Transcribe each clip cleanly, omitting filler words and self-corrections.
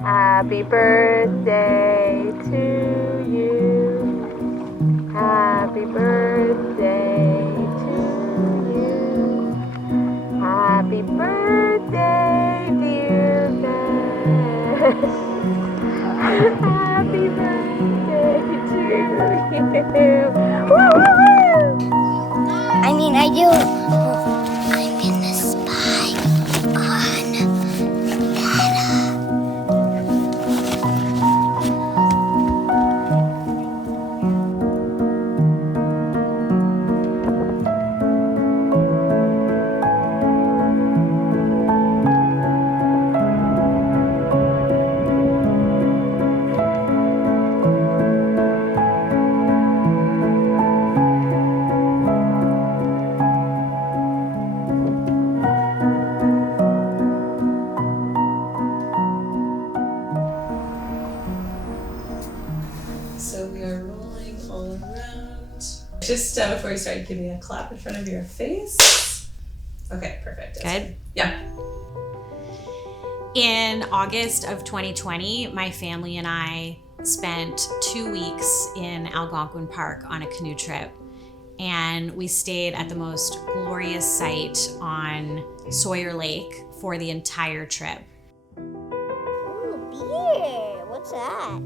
Happy birthday to you. Happy birthday to you. Happy birthday, dear Beth. Happy birthday to you. Woo, woo, woo. I do. I'm in the spy on Dada. So we are rolling all around. Just before you start, give me a clap in front of your face. Okay, perfect. Good? Yeah. In August of 2020, my family and I spent 2 weeks in Algonquin Park on a canoe trip. And we stayed at the most glorious site on Sawyer Lake for the entire trip. Ooh, beer. What's that?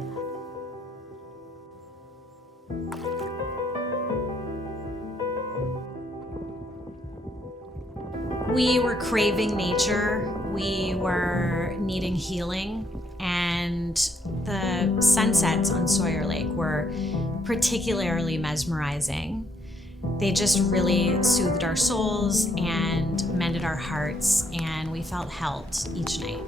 We were craving nature, we were needing healing, and the sunsets on Sawyer Lake were particularly mesmerizing. They just really soothed our souls and mended our hearts, and we felt held each night.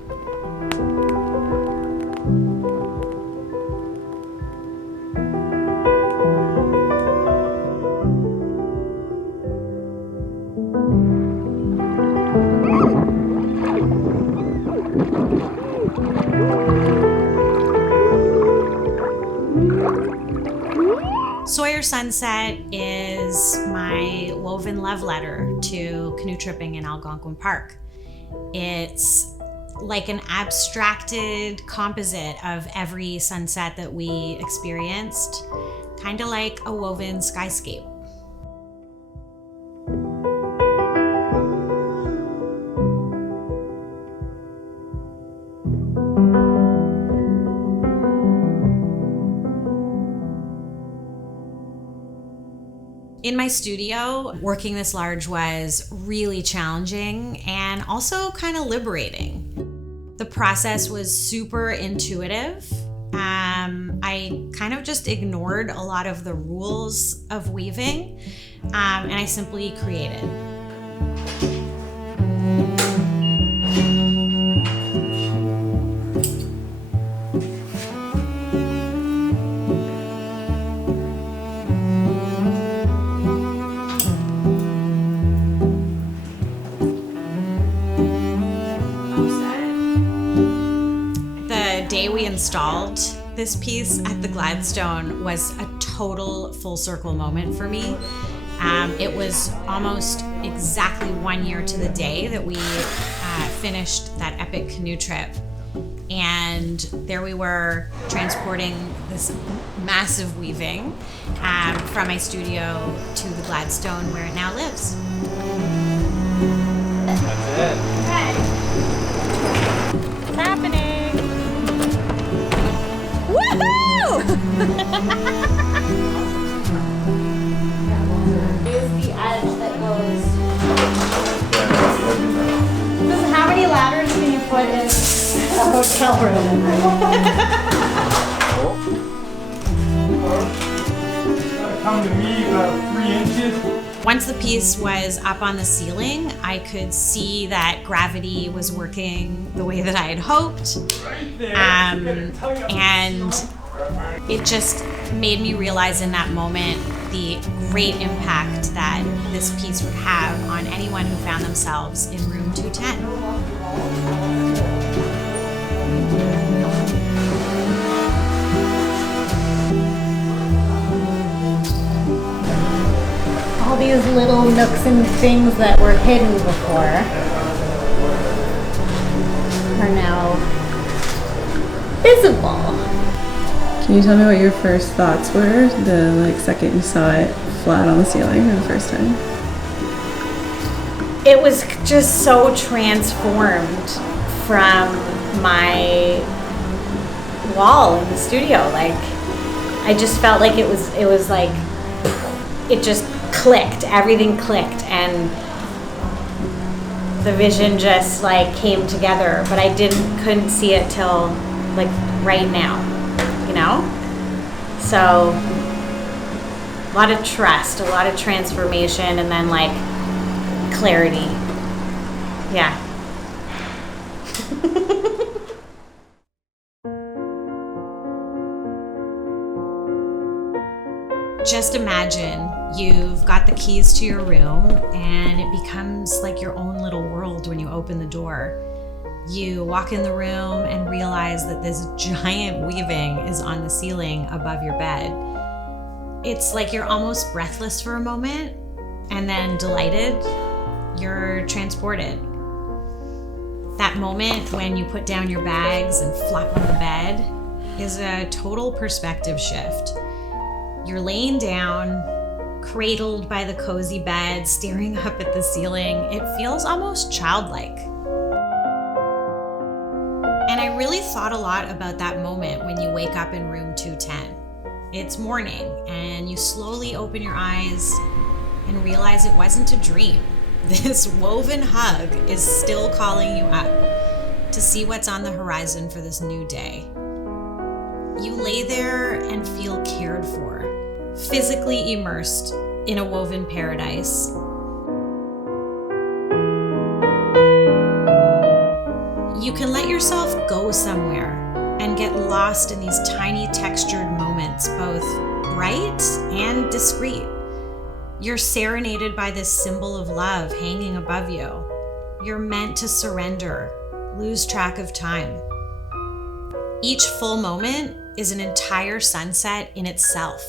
Sawyer Sunset is my woven love letter to canoe tripping in Algonquin Park. It's like an abstracted composite of every sunset that we experienced, kind of like a woven skyscape. In my studio, working this large was really challenging and also kind of liberating. The process was super intuitive. I kind of just ignored a lot of the rules of weaving, and I simply created. We installed this piece at the Gladstone was a total full circle moment for me. It was almost exactly 1 year to the day that we finished that epic canoe trip. And there we were transporting this massive weaving from my studio to the Gladstone where it now lives. That's it. Okay. What's happening? Woohoo! Here's the edge that goes. How many ladders can you put in a hotel room? Come to me about 3 inches. Once the piece was up on the ceiling, I could see that gravity was working the way that I had hoped. Right there. And it just made me realize in that moment the great impact that this piece would have on anyone who found themselves in room 210. All these little nooks and things that were hidden before are now visible. Can you tell me what your first thoughts were the second you saw it flat on the ceiling for the first time? It was just so transformed from my wall in the studio. Like, I just felt like it was like, it just clicked, everything clicked, and the vision just like came together, but I couldn't see it till like right now, you know? So a lot of trust, a lot of transformation, and then like clarity. Yeah. Just imagine you've got the keys to your room and it becomes like your own little world when you open the door. You walk in the room and realize that this giant weaving is on the ceiling above your bed. It's like you're almost breathless for a moment, and then delighted, you're transported. That moment when you put down your bags and flop on the bed is a total perspective shift. You're laying down, cradled by the cozy bed, staring up at the ceiling. It feels almost childlike. And I really thought a lot about that moment when you wake up in room 210. It's morning, and you slowly open your eyes and realize it wasn't a dream. This woven hug is still calling you up to see what's on the horizon for this new day. You lay there and feel cared for, physically immersed in a woven paradise. You can let yourself go somewhere and get lost in these tiny textured moments, both bright and discreet. You're serenaded by this symbol of love hanging above you. You're meant to surrender, lose track of time. Each full moment is an entire sunset in itself.